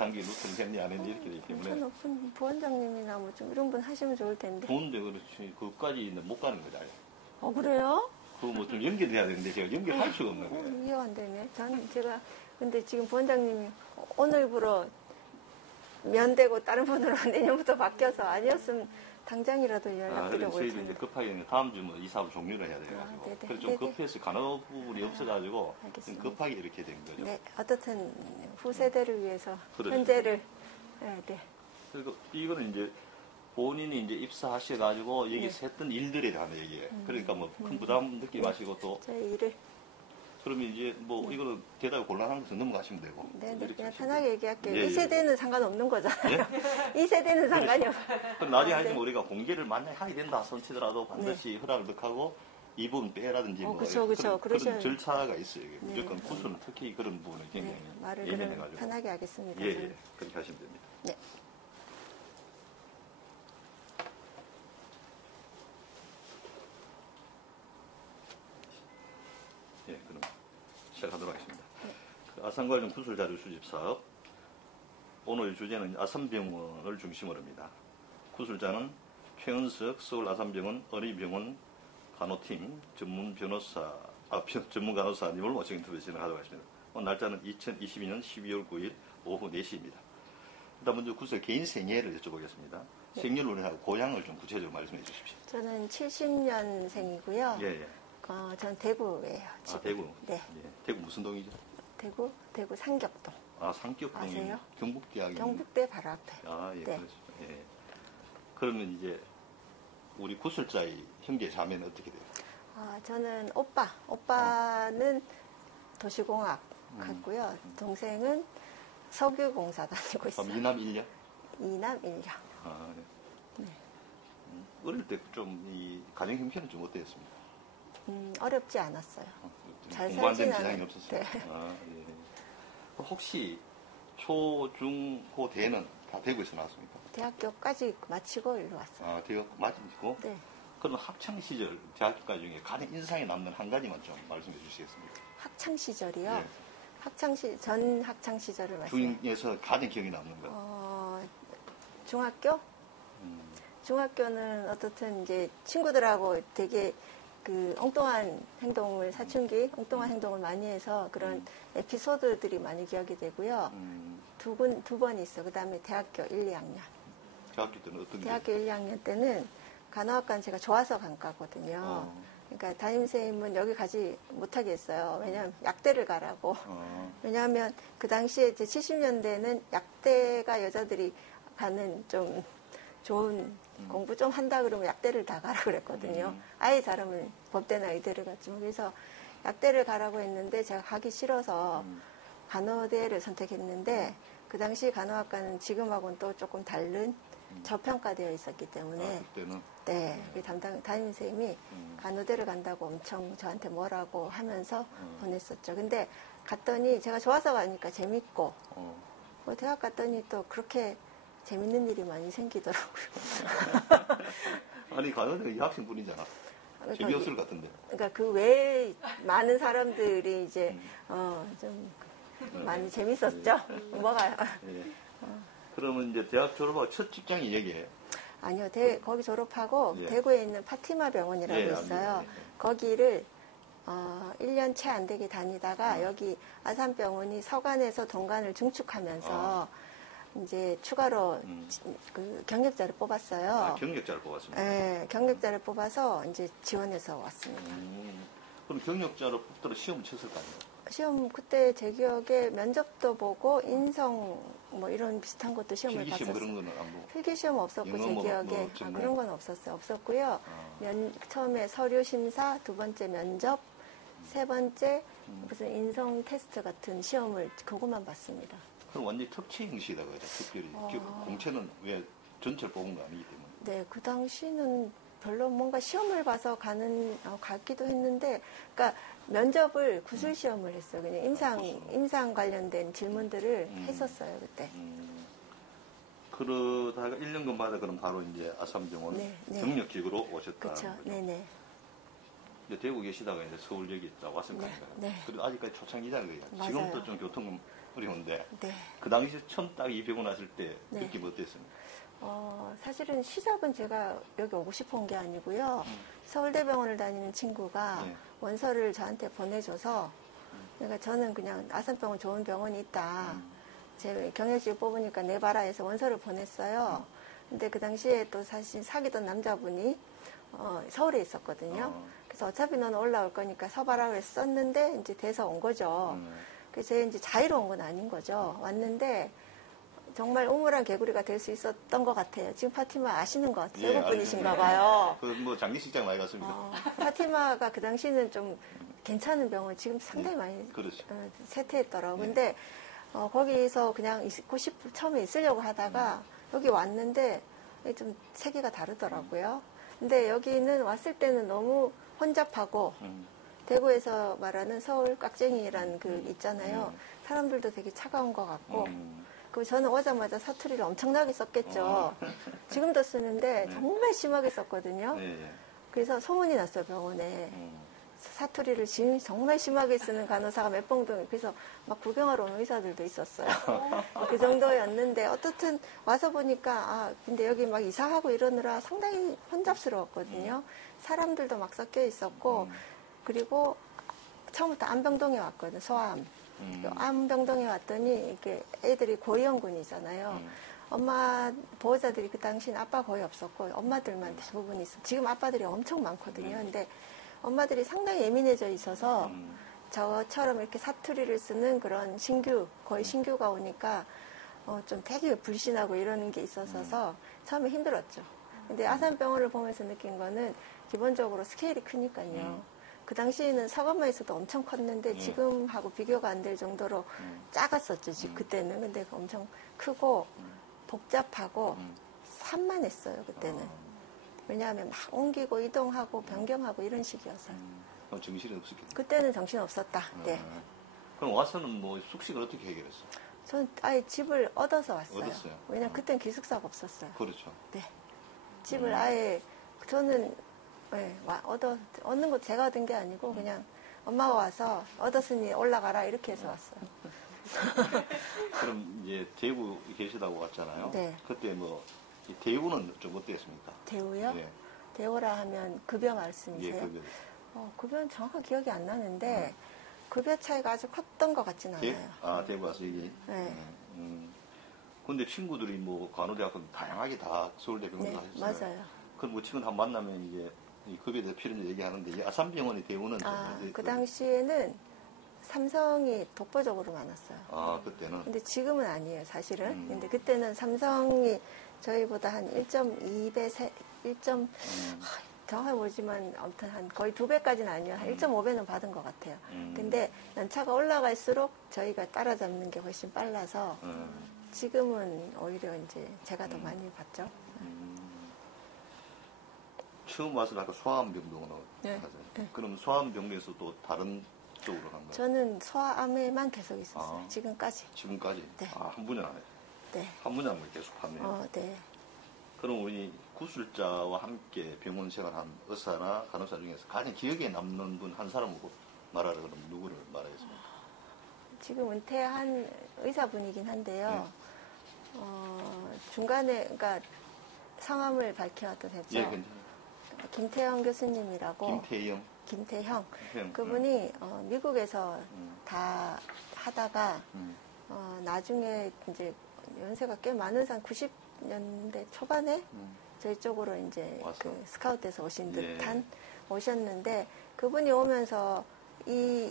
단기 루트를 했니 안 했니 이렇게 되기 때문에. 높은 부원장님이나 뭐 좀 이런 분 하시면 좋을 텐데. 좋은데 그렇지 그것까지는 못 가는 거죠. 그래요? 그거 뭐 좀 연결돼야 되는데 제가 연결할 수가 없는 거예요. 이해 안 되네. 제가 근데 지금 부원장님이 오늘부로 면되고 다른 분으로 내년부터 바뀌어서 아니었으면 당장이라도 연락드려볼 텐데. 저희도 이제 급하게 다음 주 뭐 이사부 종료를 해야 돼가지고. 그래서 좀 급해서 간호 부분이 없어가지고 좀 급하게 이렇게 된 거죠. 네, 어떻든 후세대를 위해서 그렇죠. 현재를 네. 그리고 이거는 이제 본인이 이제 입사하셔가지고 여기서 했던 일들에 대한 얘기예요. 그러니까 뭐 큰 부담 느끼지 마시고 또. 저희 일을. 그러면 이제 뭐 이거는 대답이 곤란한 것은 넘어가시면 되고. 네, 그냥 편하게 얘기할게요. 예, 이 세대는 상관없는 거잖아요. 예? 이 세대는 상관이 없어요. 그럼 나중에 하여튼 우리가 공개를 만약에 하게 된다 손치더라도 반드시 허락을 넣고 이 부분 빼라든지 뭐 그런 절차가 있어요. 이게. 무조건 구수는 특히 그런 부분을 굉장히 말을 예민해가지고. 편하게 하겠습니다. 예, 그렇게 하시면 됩니다. 네. 예, 그럼 시작하도록 하겠습니다. 아산관련 구술자료 수집 사업. 오늘 주제는 아산병원을 중심으로 합니다. 구술자는 최은석 서울 아산병원 어린이병원 간호팀 전문 간호사님을 모시고 인터뷰 진행하도록 하겠습니다. 오늘 날짜는 2022년 12월 9일 오후 4시입니다. 일단 먼저 구술 개인 생애를 여쭤보겠습니다. 네. 생년월일하고 고향을 좀 구체적으로 말씀해 주십시오. 저는 70년생이고요. 예. 전 대구예요. 지금. 대구? 네. 예. 대구 무슨 동이죠? 대구 상격동. 상격동이 아세요? 경북대학이. 경북대 바로 앞에. 예, 네. 그렇죠. 예. 그러면 이제 우리 구술자의 형제 자매는 어떻게 돼요? 저는 오빠는 도시공학 갔고요. 동생은 석유공사 다니고 있어요. 이남 1녀? 이남 1녀. 네. 어릴 때 좀 이 가정 형편은 좀 어땠습니까? 어렵지 않았어요. 잘 공부하는 살진 지장이 않아요. 없었어요. 네. 예. 혹시 초, 중, 고, 대는 다 대구에서 나왔습니까? 대학교까지 마치고 일로 왔어요. 대학 마치고? 네. 그럼 학창 시절 대학교까지 중에 가장 인상에 남는 한 가지만 좀 말씀해 주시겠습니까? 학창 시절이요? 네. 전 학창 시절을 말씀해요. 중에서 가장 기억에 남는 거? 중학교? 중학교는 어떻든 이제 친구들하고 되게 엉뚱한 행동을 엉뚱한 행동을 많이 해서 그런 에피소드들이 많이 기억이 되고요. 두 번 있어. 그 다음에 대학교 1, 2학년. 대학교 때는 어떤 대학교 1, 2학년 때는 간호학과는 제가 좋아서 간 거거든요. 그러니까 담임선생님은 여기 가지 못하겠어요. 왜냐하면 약대를 가라고. 왜냐하면 그 당시에 이제 70년대는 약대가 여자들이 가는 좀 좋은 공부 좀 한다 그러면 약대를 다 가라고 그랬거든요. 아예 잘하면 법대나 의대를 갔지만. 그래서 약대를 가라고 했는데 제가 가기 싫어서 간호대를 선택했는데 그 당시 간호학과는 지금하고는 또 조금 다른 저평가되어 있었기 때문에 그때는? 네, 담임 선생님이 간호대를 간다고 엄청 저한테 뭐라고 하면서 보냈었죠. 근데 갔더니 제가 좋아서 가니까 재밌고 대학 갔더니 또 그렇게 재밌는 일이 많이 생기더라고요. 아니 간호대가 여학생뿐이잖아. 재미없을 것 같은데. 그러니까 그 외에 많은 사람들이 이제 좀 많이 재밌었죠. 뭐가요? 예. 그러면 이제 대학 졸업하고 첫 직장이 여기예요? 아니요. 거기 졸업하고 예. 대구에 있는 파티마 병원이라고 있어요. 거기를 1년 채 안 되게 다니다가 여기 아산병원이 서간에서 동간을 중축하면서 이제 추가로 그 경력자를 뽑았어요. 경력자를 뽑았습니다. 네, 경력자를 뽑아서 이제 지원해서 왔습니다. 그럼 경력자를 뽑더라 시험을 쳤을 거 아니에요? 시험 그때 제 기억에 면접도 보고 인성 뭐 이런 비슷한 것도 시험을 봤었어요. 필기시험 그런 거는 안 보고? 필기시험 없었고 제 기억에 그런 건 없었어요. 없었고요. 처음에 서류 심사, 두 번째 면접, 세 번째 무슨 인성 테스트 같은 시험을 그것만 봤습니다. 그럼 완전히 특채 형식이다 그러죠. 특별히 공채는 왜 전체를 뽑은 거 아니기 때문에. 네, 그 당시는 별로 뭔가 시험을 봐서 가기도 했는데, 그러니까 면접을 구술 시험을 했어요. 그냥 임상 관련된 질문들을 했었어요 그때. 그러다가 1년간마다 그럼 바로 이제 아산병원 경력직으로 오셨다. 그렇죠. 네네. 대구 계시다가 이제 서울 여기 왔을 거 아닌가요? 네. 그리고 아직까지 초창기잖아요. 맞아요. 지금도 좀 교통은 어려운데 네. 그 당시 처음 딱 이 병원 왔을 때 네. 느낌 어땠습니까? 사실은 시작은 제가 여기 오고 싶어 온 게 아니고요. 서울대병원을 다니는 친구가 네. 원서를 저한테 보내줘서 그러니까 저는 그냥 아산병원 좋은 병원이 있다. 제 경력직을 뽑으니까 내봐라 해서 원서를 보냈어요. 근데 그 당시에 또 사실 사귀던 남자분이 서울에 있었거든요. 그래서 어차피 넌 올라올 거니까 서봐라 그래서 썼는데 이제 돼서 온 거죠. 그래서 제가 이제 자의로 온 건 아닌 거죠. 왔는데 정말 우물한 개구리가 될 수 있었던 것 같아요. 지금 파티마 아시는 것 같아요. 외국 분이신가 봐요. 뭐 장례식장 많이 갔습니다. 파티마가 그 당시는 좀 괜찮은 병원 지금 상당히 많이 그렇죠. 쇠퇴했더라고요. 근데 거기서 그냥 있고 처음에 있으려고 하다가 여기 왔는데 좀 세계가 다르더라고요. 근데 여기는 왔을 때는 너무 혼잡하고 대구에서 말하는 서울 깍쟁이라는 그 있잖아요. 사람들도 되게 차가운 것 같고 그리고 저는 오자마자 사투리를 엄청나게 썼겠죠. 지금도 쓰는데 정말 심하게 썼거든요. 그래서 소문이 났어요, 병원에. 사투리를 정말 심하게 쓰는 간호사가 몇 그래서 막 구경하러 오는 의사들도 있었어요. 그 정도였는데 어떻든 와서 보니까 근데 여기 막 이사하고 이러느라 상당히 혼잡스러웠거든요. 사람들도 막 섞여 있었고 그리고 처음부터 안병동에 왔거든요. 소아암. 안병동에 왔더니 이렇게 애들이 고위험군이잖아요. 엄마 보호자들이 그 당시엔 아빠 거의 없었고 엄마들만 대부분 있어. 지금 아빠들이 엄청 많거든요. 근데 엄마들이 상당히 예민해져 있어서 저처럼 이렇게 사투리를 쓰는 그런 거의 신규가 오니까 좀 되게 불신하고 이러는 게 있어서 처음에 힘들었죠. 근데 아산병원을 보면서 느낀 거는 기본적으로 스케일이 크니까요. 그 당시에는 사과만 있어도 엄청 컸는데 지금하고 비교가 안 될 정도로 작았었죠. 그때는. 근데 엄청 크고 복잡하고 산만했어요. 그때는. 왜냐하면 막 옮기고 이동하고 변경하고 이런 식이었어요. 정신이 없었겠네요. 그때는 정신 없었다. 네. 그럼 와서는 뭐 숙식을 어떻게 해결했어요? 저는 아예 집을 얻어서 왔어요. 얻었어요? 왜냐면 그때는 기숙사가 없었어요. 그렇죠. 네. 집을 아예 저는 얻는 거 제가 얻은 게 아니고 그냥 엄마가 와서 얻었으니 올라가라 이렇게 해서 왔어요. 그럼 이제 대구 계시다고 왔잖아요. 네. 그때 뭐 대우는 좀 어땠습니까? 대우요? 네. 대우라 하면 급여 말씀이세요? 예, 급여. 급여는 정확하게 기억이 안 나는데 급여 차이가 아주 컸던 것 같진 않아요. 대구 와서 이게. 네. 근데 친구들이 뭐 간호대학교 다양하게 다 서울대 병원 다 했어요. 맞아요. 그럼 뭐 지금 한번 만나면 이제 이 급여에 대해 필요한 얘기하는데 이 아산병원의 대우는 그 당시에는 삼성이 독보적으로 많았어요. 그때는. 근데 지금은 아니에요, 사실은. 근데 그때는 삼성이 저희보다 한 1.2배, 정확히 모르지만 아무튼 한 거의 2배까지는 아니에요. 한 1.5배는 받은 것 같아요. 근데 연차가 올라갈수록 저희가 따라잡는 게 훨씬 빨라서 지금은 오히려 이제 제가 더 많이 받죠. 처음 와서 아까 소아암병동으로 가잖아요. 네. 그럼 소아암병동에서 또 다른 쪽으로 간 거예요? 저는 소아암에만 계속 있었어요. 지금까지. 지금까지? 네. 한 분야 안 해요? 네. 한 분야만 계속 하네요. 네. 그럼 우리 구술자와 함께 병원 생활한 의사나 간호사 중에서 가장 기억에 남는 분 한 사람으로 말하라 그러면 누구를 말하겠습니까? 지금 은퇴한 의사분이긴 한데요. 중간에 그러니까 성함을 밝혀도 되죠? 예, 괜찮아요. 김태형 교수님이라고. 김태형. 그분이 미국에서 다 하다가 나중에 이제 연세가 꽤 많은 사람 90년대 초반에 저희 쪽으로 이제 그 스카우트에서 오신 듯한 오셨는데 그분이 오면서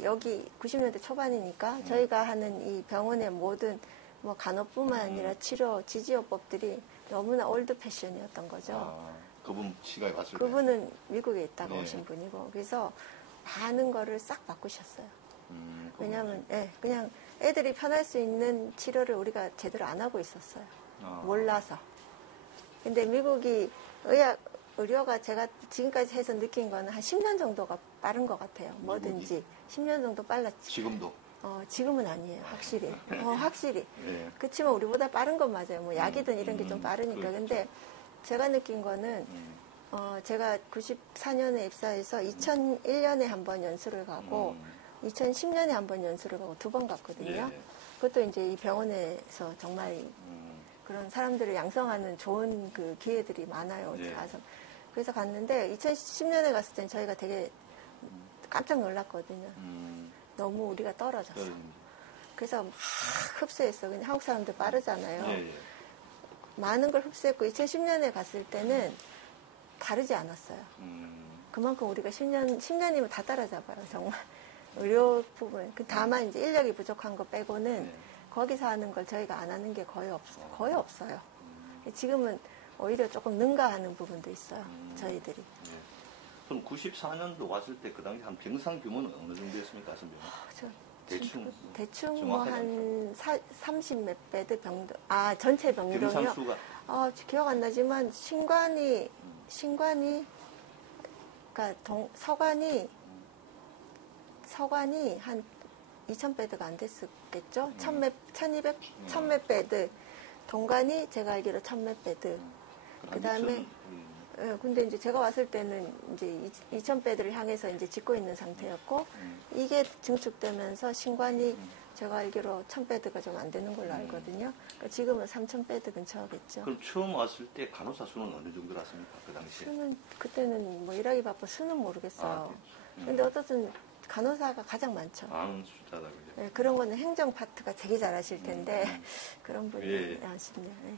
여기 90년대 초반이니까 저희가 하는 이 병원의 모든 뭐 간호뿐만 아니라 치료, 지지요법들이 너무나 올드 패션이었던 거죠. 그분 시간에 갔을 때? 그분은 미국에 있다가 오신 분이고 그래서 많은 거를 싹 바꾸셨어요. 왜냐하면 그냥 애들이 편할 수 있는 치료를 우리가 제대로 안 하고 있었어요. 몰라서. 근데 미국이 의료가 제가 지금까지 해서 느낀 거는 한 10년 정도가 빠른 것 같아요. 뭐든지. 10년 정도 빨랐지. 지금도? 지금은 아니에요. 확실히. 확실히. 네. 그렇지만 우리보다 빠른 건 맞아요. 뭐 약이든 이런 게 좀 빠르니까. 그렇죠. 근데 제가 느낀 거는 제가 94년에 입사해서 2001년에 한 번 연수를 가고 2010년에 한 번 연수를 가고 2번 갔거든요. 그것도 이제 이 병원에서 정말 그런 사람들을 양성하는 좋은 그 기회들이 많아요. 네. 가서. 그래서 갔는데 2010년에 갔을 땐 저희가 되게 깜짝 놀랐거든요. 너무 우리가 떨어졌어. 그래서 막 흡수했어. 그냥 한국 사람들 빠르잖아요. 네. 많은 걸 흡수했고 2010년에 갔을 때는 다르지 않았어요. 그만큼 우리가 10년이면 다 따라잡아요. 정말. 의료 부분. 다만 이제 인력이 부족한 거 빼고는 네. 거기서 하는 걸 저희가 안 하는 게 거의 없어요. 지금은 오히려 조금 능가하는 부분도 있어요. 저희들이. 네. 그럼 94년도 왔을 때 그 당시 한 병상 규모는 어느 정도였습니까? 대충 뭐 한 30 몇 베드 병동, 전체 병동이요? 병상 수가? 기억 안 나지만 신관이, 그러니까 서관이 한 2,000베드가 안 됐었겠죠? 1,200 베드. 동관이 제가 알기로 1,000몇 베드. 그 다음에, 근데 이제 제가 왔을 때는 이제 2,000베드를 향해서 이제 짓고 있는 상태였고, 이게 증축되면서 신관이 제가 알기로 1,000베드가 좀 안 되는 걸로 알거든요. 그러니까 지금은 3,000베드 근처겠죠. 그럼 처음 왔을 때 간호사 수는 어느 정도였습니까? 그 당시에? 그때는 뭐 일하기 바빠 수는 모르겠어요. 근데 어쨌든 간호사가 가장 많죠. 숫자다, 그죠? 네, 그런 거는 행정 파트가 되게 잘 하실 텐데, 그런 분이 예. 아쉽네요. 네.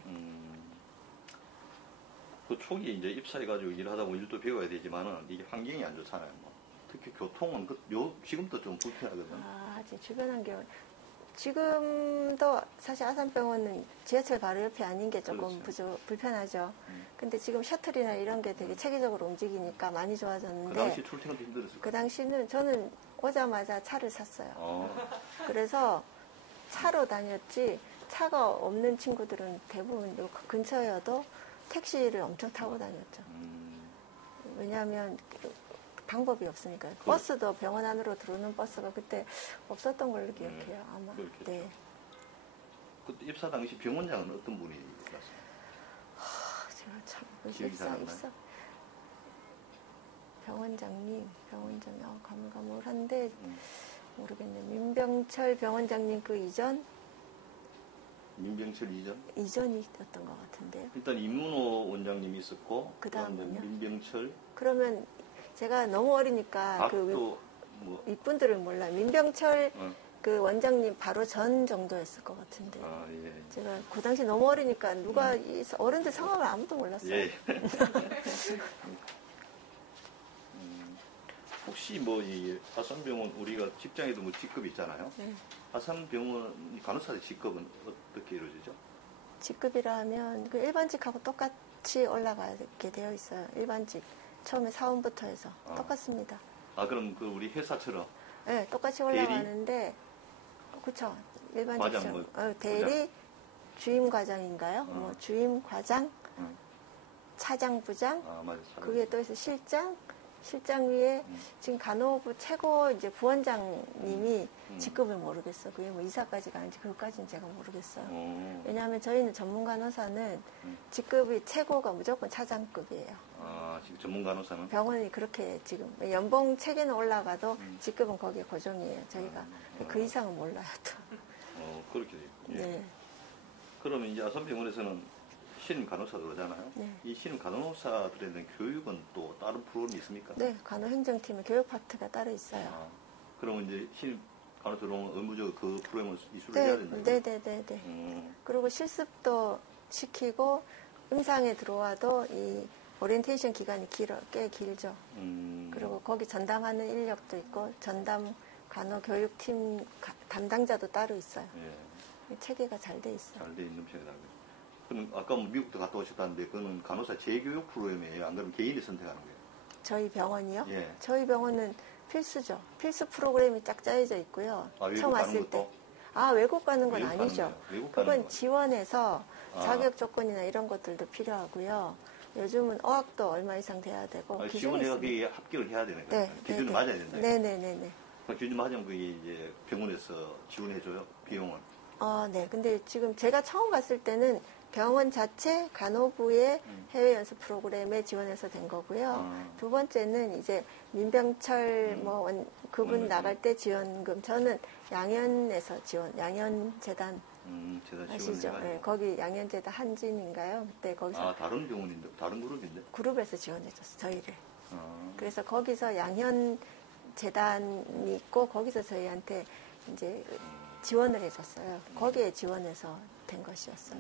그 초기에 이제 입사해가지고 일하다 보면 일도 배워야 되지만은 이게 환경이 안 좋잖아요. 뭐. 특히 교통은 지금도 좀 불편하거든요. 주변 환경. 지금도 사실 아산병원은 지하철 바로 옆에 아닌 게 조금 그렇죠. 불편하죠. 근데 지금 셔틀이나 이런 게 되게 체계적으로 움직이니까 많이 좋아졌는데. 그 당시 출퇴근도 힘들었어요. 그 당시는 저는 오자마자 차를 샀어요. 그래서 차로 다녔지, 차가 없는 친구들은 대부분 요 근처여도 택시를 엄청 타고 다녔죠. 왜냐하면 방법이 없으니까요. 버스도 병원 안으로 들어오는 버스가 그때 없었던 걸로 기억해요. 아마. 그렇겠죠. 네. 그때 입사 당시 병원장은 어떤 분이 있었어요? 제가 참 기억이 잘 안 나요? 병원장님 가물가물한데 모르겠네. 민병철 병원장님 그 이전? 민병철 이전? 이전이었던 것 같은데요. 일단 임문호 원장님이 있었고, 그 다음은요? 민병철. 그러면 제가 너무 어리니까 이분들을 몰라요. 민병철 그 원장님 바로 전 정도였을 것 같은데. 예. 제가 그 당시 너무 어리니까 누가 이 어른들 성함을 아무도 몰랐어요. 예. 혹시 뭐 이 아산병원 우리가 직장에도 뭐 직급이 있잖아요. 네. 아산병원 간호사의 직급은 어떻게 이루어지죠? 직급이라 하면 그 일반직하고 똑같이 올라가게 되어 있어요. 일반직 처음에 사원부터 해서 똑같습니다. 그럼 그 우리 회사처럼? 네, 똑같이 올라가는데 그렇죠. 일반직처럼 대리 주임과장인가요? 뭐 주임과장, 차장부장, 그게 또 있어 실장 위에 지금 간호부 최고 이제 부원장님이 직급을 모르겠어. 그게 뭐 이사까지 가는지 그것까지는 제가 모르겠어요. 왜냐하면 저희는 전문 간호사는 직급이 최고가 무조건 차장급이에요. 지금 전문 간호사는? 병원이 그렇게 지금 연봉 체계는 올라가도 직급은 거기에 고정이에요. 저희가 그 이상은 몰라요. 또. 그렇게 돼요. 예. 네. 그러면 이제 아산병원에서는 신임 간호사 그러잖아요. 네. 이 신임 간호사들에 대한 교육은 또 다른 프로그램이 있습니까? 네, 간호행정팀에 교육 파트가 따로 있어요. 그러면 이제 신임 간호사 들어오면 의무적으로 그 프로그램을 이수를 해야 된다. 네. 그리고 실습도 시키고 임상에 들어와도 이 오리엔테이션 기간이 꽤 길죠. 그리고 거기 전담하는 인력도 있고 전담 간호교육팀 담당자도 따로 있어요. 예. 체계가 잘 돼 있어요. 잘 돼 있는 편이다. 그럼 아까 뭐 미국도 갔다 오셨다는데 그거는 간호사 재교육 프로그램이에요? 안 그러면 개인이 선택하는 거예요? 저희 병원이요? 예. 저희 병원은 필수죠. 필수 프로그램이 쫙 짜여져 있고요. 처음 왔을 때. 외국 가는 건 아니죠. 그건 지원해서 자격 조건이나 이런 것들도 필요하고요. 요즘은 어학도 얼마 이상 돼야 되고. 지원해서 그게 합격을 해야 되는 거예요? 네, 기준을 맞아야 된다. 네네네. 기준 맞으면 그게 이제 병원에서 지원해줘요? 비용은? 네. 근데 지금 제가 처음 갔을 때는 병원 자체 간호부의 해외 연수 프로그램에 지원해서 된 거고요. 두 번째는 이제 민병철 그분 나갈 때 지원금. 저는 양현에서 양현재단 아시죠? 네, 거기 양현재단 한진인가요? 그때 거기서 다른 병원인데 다른 그룹인데? 그룹에서 지원해줬어 저희를. 그래서 거기서 양현 재단이 있고 거기서 저희한테 이제 지원을 해줬어요. 거기에 지원해서 된 것이었어요.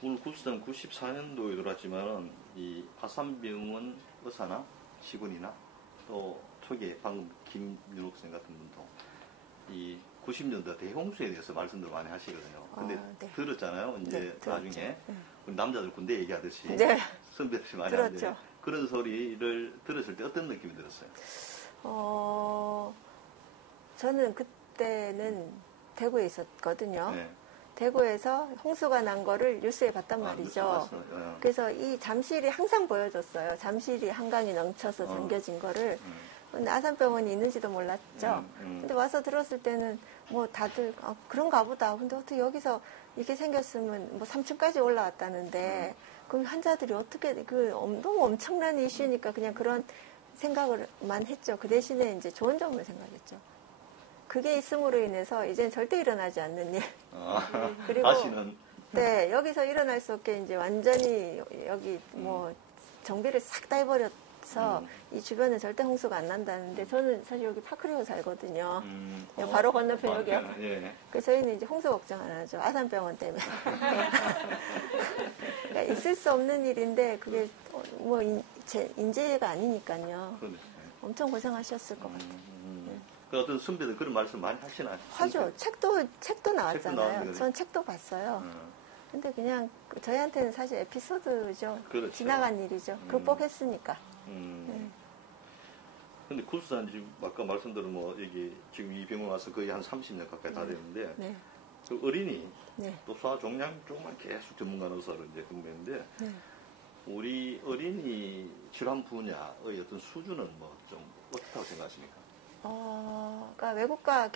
오늘 구수단 94년도에 들어왔지만 이 아산병원 의사나 직원이나 또 초기에 방금 김윤옥 선생 같은 분도 이 90년대 대홍수에 대해서 말씀도 많이 하시거든요. 근데 네. 들었잖아요. 이제 네, 나중에 우리 남자들 군대 얘기하듯이 네. 선배들이 많이 들었죠. 하는데 그런 소리를 들었을 때 어떤 느낌이 들었어요? 저는 그때는 대구에 있었거든요. 네. 대구에서 홍수가 난 거를 뉴스에 봤단 말이죠. 그래서 이 잠실이 항상 보여줬어요. 잠실이 한강이 넘쳐서 잠겨진 거를. 근데 아산병원이 있는지도 몰랐죠. 근데 와서 들었을 때는 뭐 다들 그런가 보다. 근데 어떻게 여기서 이게 생겼으면 뭐 3층까지 올라왔다는데 그럼 환자들이 어떻게 너무 엄청난 이슈니까 그냥 그런 생각을만 했죠. 그 대신에 이제 좋은 점을 생각했죠. 그게 있음으로 인해서 이제는 절대 일어나지 않는 일. 그리고 다시는 네, 여기서 일어날 수 없게 이제 완전히 여기 뭐 정비를 싹 다 해버려서 이 주변에 절대 홍수가 안 난다는데 저는 사실 여기 파크리오 살거든요. 바로 건너편 여기요. 예. 그래서 저희는 이제 홍수 걱정 안 하죠. 아산병원 때문에. 그러니까 있을 수 없는 일인데 그게 뭐 인재가 아니니까요. 그러네. 엄청 고생하셨을 것 같아요. 그 어떤 선배들 그런 말씀 많이 하시나요? 하죠. 책도 나왔잖아요. 전 책도 봤어요. 근데 그냥 저희한테는 사실 에피소드죠. 그렇죠. 지나간 일이죠. 극복했으니까. 근데 구수산 지금 아까 말씀드린 여기 지금 이 병원 와서 거의 한 30년 가까이 다 됐는데 네. 그 어린이 네. 또 소아종양 쪽만 계속 전문가 의사로 이제 근무했는데 네. 우리 어린이 질환 분야의 어떤 수준은 좀 어떻다고 생각하십니까? 그러니까 외국과